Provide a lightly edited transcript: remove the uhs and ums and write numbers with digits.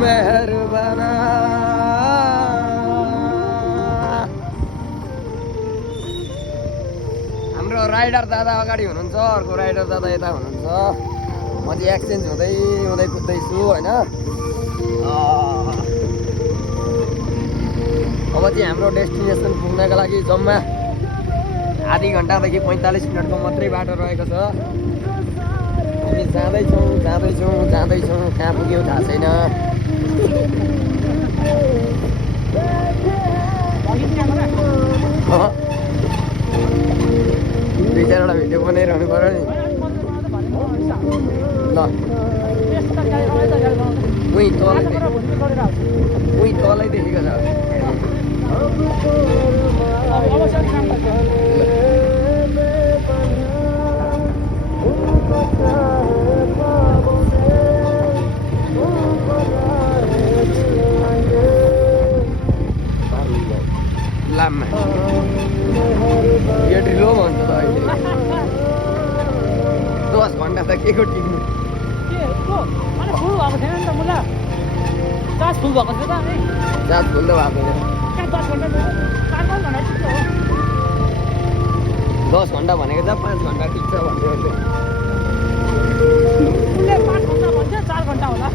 मेहरबाना। हाम्रो राइडर दादा अगाडि हुनुहुन्छ, अर्को राइडर दादा यता हुनुहुन्छ। म चाहिँ एक्सचेन्ज हुँदै हुँदै कुद्दैछु होइन। अब चाहिँ हाम्रो डेस्टिनेसन पुग्नको लागि जम्मा आधी घन्टादेखि 45 मिनटको मात्रै बाटो रहेको छ। हामी जाँदैछौँ जाँदैछौँ जाँदैछौँ, कहाँ पुग्यौँ थाहा छैन। दुई चारवटा भिडियो बनाइरहनु पर्यो नि ल। उहीँ तलै देखेको छ। लाममा यो ढिलो भन्छ त अहिले। 10 घन्टा त के को टिक्नु। चार्ज फुल भएको थियो त नि। चार्ज फुल त भएको थियो। 10 घन्टा भनेको त 5 घन्टा टिक्छ भन्थ्यो अहिले। उसले 5 घन्टा भन्छ 4 घन्टा होला।